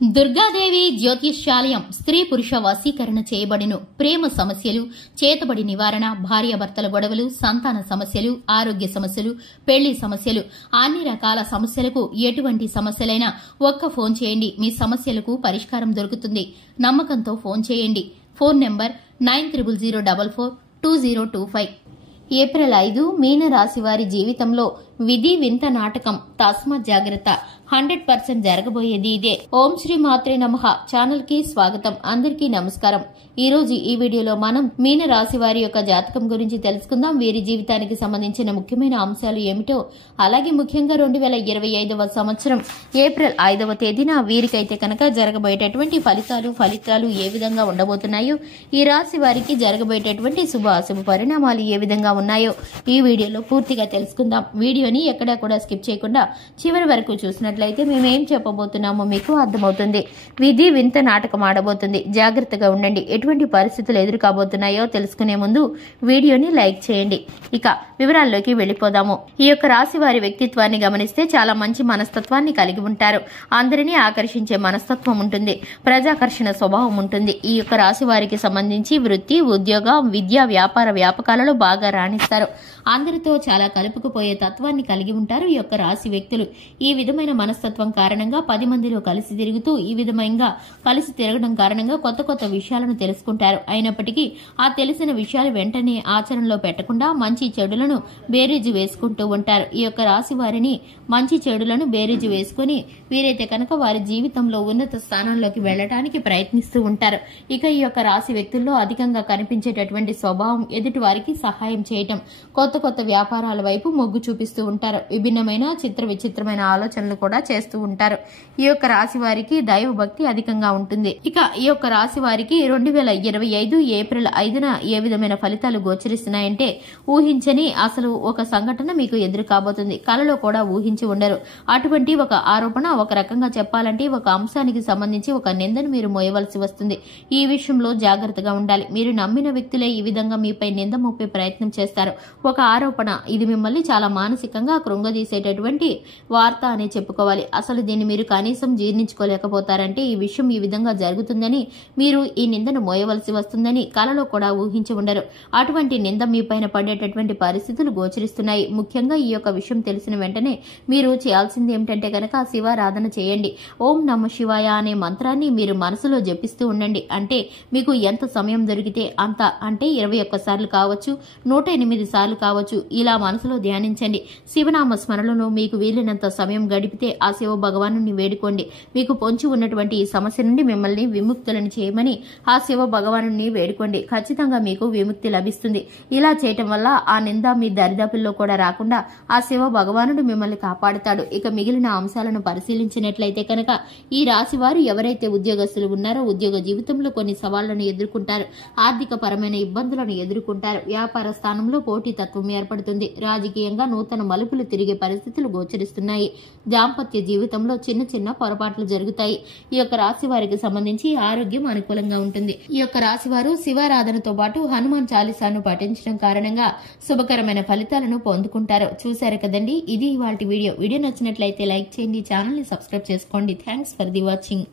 దుర్గాదేవి జ్యోతిష్యాలయం స్త్రీ పురుష వశీకరణ చేయబడిను. ప్రేమ సమస్యలు, చేతబడి నివారణ, భార్యాభర్తల గొడవలు, సంతాన సమస్యలు, ఆరోగ్య సమస్యలు, పెళ్లి సమస్యలు, అన్ని రకాల సమస్యలకు ఎటువంటి సమస్యలైనా ఒక్క ఫోన్ చేయండి, మీ సమస్యలకు పరిష్కారం దొరుకుతుంది. నమ్మకంతో ఫోన్ చేయండి. Phone number 9000442025. ఏప్రిల్ 5 మీన రాశి వారి జీవితంలో విధి వింత నాటకం. తస్మాత్ జాగ్రత్త. 100% జరగబోయేది ఇదే. ఓం శ్రీ మాత్రే నమః. ఛానల్ కి స్వాగతం. అందరికీ నమస్కారం. ఈ రోజు ఈ వీడియోలో మనం మీన రాశి వారి యొక్క జాతకం గురించి తెలుసుకుందాం. వీరి జీవితానికి సంబంధించిన ముఖ్యమైన అంశాలు ఏమిటో, అలాగే ముఖ్యంగా 2025వ సంవత్సరం ఏప్రిల్ 5వ తేదీన వీరికైతే కనుక జరగబోయేటటువంటి ఫలితాలు ఏ విధంగా ఉండబోతున్నాయో, ఈ రాశి వారికి జరగబోయేటటువంటి శుభ అశుభ పరిణామాలు ఏ విధంగా ఉన్నాయో ఈ వీడియోలో పూర్తిగా తెలుసుకుందాం. వీడియోని ఎక్కడా కూడా స్కిప్ చేయకుండా చివరి వరకు చూసినట్లయితే మేమేం చెప్పబోతున్నామో మీకు అర్థమవుతుంది. విధి వింత నాటకం ఆడబోతుంది. జాగ్రత్తగా ఉండండి. ఎటువంటి పరిస్థితులు ఎదురు కాబోతున్నాయో తెలుసుకునే ముందు వీడియోని లైక్ చేయండి. ఇక వివరాల్లోకి వెళ్లిపోదాము. ఈ యొక్క రాశి వారి వ్యక్తిత్వాన్ని గమనిస్తే చాలా మంచి మనస్తత్వాన్ని కలిగి ఉంటారు. అందరినీ ఆకర్షించే మనస్తత్వం ఉంటుంది. ప్రజాకర్షణ స్వభావం ఉంటుంది. ఈ యొక్క రాశి వారికి సంబంధించి వృత్తి, ఉద్యోగ, విద్య, వ్యాపార వ్యాపకాలలో బాగా రాణిస్తారు. అందరితో చాలా కలుపుకుపోయే తత్వాన్ని కలిగి ఉంటారు ఈ యొక్క రాశి వ్యక్తులు. ఈ విధమైన మనస్తత్వం కారణంగా 10 మందిలో కలిసి తిరుగుతూ ఈ విధంగా కలిసి తిరగడం కారణంగా కొత్త కొత్త విషయాలను తెలుసుకుంటారు. అయినప్పటికీ ఆ తెలిసిన విషయాలు వెంటనే ఆచరణలో పెట్టకుండా మంచి చెడులను బేరీజు వేసుకుంటూ ఉంటారు. ఈ యొక్క రాశి వారిని మంచి చెడులను బేరీజు వేసుకుని వీరైతే కనుక వారి జీవితంలో ఉన్నత స్థానంలోకి వెళ్లడానికి ప్రయత్నిస్తూ ఉంటారు. ఇక ఈ యొక్క రాశి వ్యక్తుల్లో అధికంగా కనిపించేటటువంటి స్వభావం ఎదుటి వారికి సహాయం చేయటం, కొత్త కొత్త వ్యాపారాల వైపు మొగ్గు చూపిస్తూ ఉంటారు. విభిన్నమైన విచిత్రమైన ఆలోచనలు కూడా చేస్తూ ఉంటారు. ఈ యొక్క రాశి వారికి దైవ భక్తి అధికంగా ఉంటుంది. ఇక ఈ యొక్క రాశి వారికి 2025 ఏప్రిల్ 5న ఏ విధమైన ఫలితాలు గోచరిస్తున్నాయంటే, ఊహించని అసలు ఒక సంఘటన మీకు ఎదురు కాబోతుంది. కలలో కూడా ఊహించి ఉండరు. అటువంటి ఒక ఆరోపణ, ఒక రకంగా చెప్పాలంటే ఒక అంశానికి సంబంధించి ఒక నిందను మీరు మోయవలసి వస్తుంది. ఈ విషయంలో జాగ్రత్తగా ఉండాలి. మీరు నమ్మిన వ్యక్తులే ఈ విధంగా మీపై నింద మోపే ప్రయత్నం చేస్తారు. ఒక ఆరోపణ, ఇది మిమ్మల్ని చాలా మానసికంగా కృంగదీసేటటువంటి వార్త అనే చెప్పుకోవాలి. అసలు దీన్ని మీరు కనీసం జీర్ణించుకోలేకపోతారంటే ఈ విషయం ఈ విధంగా జరుగుతుందని, మీరు ఈ నిందను మోయవలసి వస్తుందని కలలో కూడా ఊహించి ఉండరు. అటువంటి నింద మీ పైన పడేటటువంటి పరిస్థితులు గోచరిస్తున్నాయి. ముఖ్యంగా ఈ యొక్క విషయం తెలిసిన వెంటనే మీరు చేయాల్సింది ఏమిటంటే కనుక శివారాధన చేయండి. ఓం నమ శివాయ అనే మంత్రాన్ని మీరు మనసులో జపిస్తూ ఉండండి. అంటే మీకు ఎంత సమయం దొరికితే అంత, అంటే 21 సార్లు కావచ్చు, 108 సార్లు కావచ్చు, ఇలా మనసులో ధ్యానించండి. శివనామ స్మరణలో మీకు వీలైనంత సమయం గడిపితే ఆ శివ భగవాను వేడుకోండి. మీకు పొంచి ఉన్నటువంటి ఈ సమస్య నుండి మిమ్మల్ని విముక్తులను చేయమని ఆ శివ భగవాను వేడుకోండి. ఖచ్చితంగా మీకు విముక్తి లభిస్తుంది. ఇలా చేయటం వల్ల ఆ నింద మీ దరిదాపుల్లో కూడా రాకుండా ఆ శివ భగవానుడు మిమ్మల్ని కాపాడుతాడు. ఇక మిగిలిన అంశాలను పరిశీలించినట్లయితే కనుక ఈ రాశి వారు ఎవరైతే ఉద్యోగస్తులు ఉన్నారో ఉద్యోగ జీవితంలో కొన్ని సవాళ్లను ఎదుర్కొంటారు. ఆర్థిక పరమైన ఇబ్బందులను ఎదుర్కొంటారు. వ్యాపార స్థానంలో పోటీతత్వం ఏర్పడుతుంది. రాజకీయంగా నూతన మలుపులు తిరిగే పరిస్థితులు గోచరిస్తున్నాయి. దాంపత్య జీవితంలో చిన్న చిన్న పొరపాట్లు జరుగుతాయి. ఈ యొక్క రాశి వారికి సంబంధించి ఆరోగ్యం అనుకూలంగా ఉంటుంది. ఈ యొక్క రాశి వారు శివారాధనతో పాటు హనుమాన్ చాలీసాను పఠించడం కారణంగా శుభకరమైన ఫలితాలను పొందుకుంటారు. చూశారు కదండి, ఇది ఇవాల్టి వీడియో. వీడియో నచ్చినట్లయితే లైక్ చేయండి, ఛానల్ ని సబ్స్క్రైబ్ చేసుకోండి. Thanks for the watching.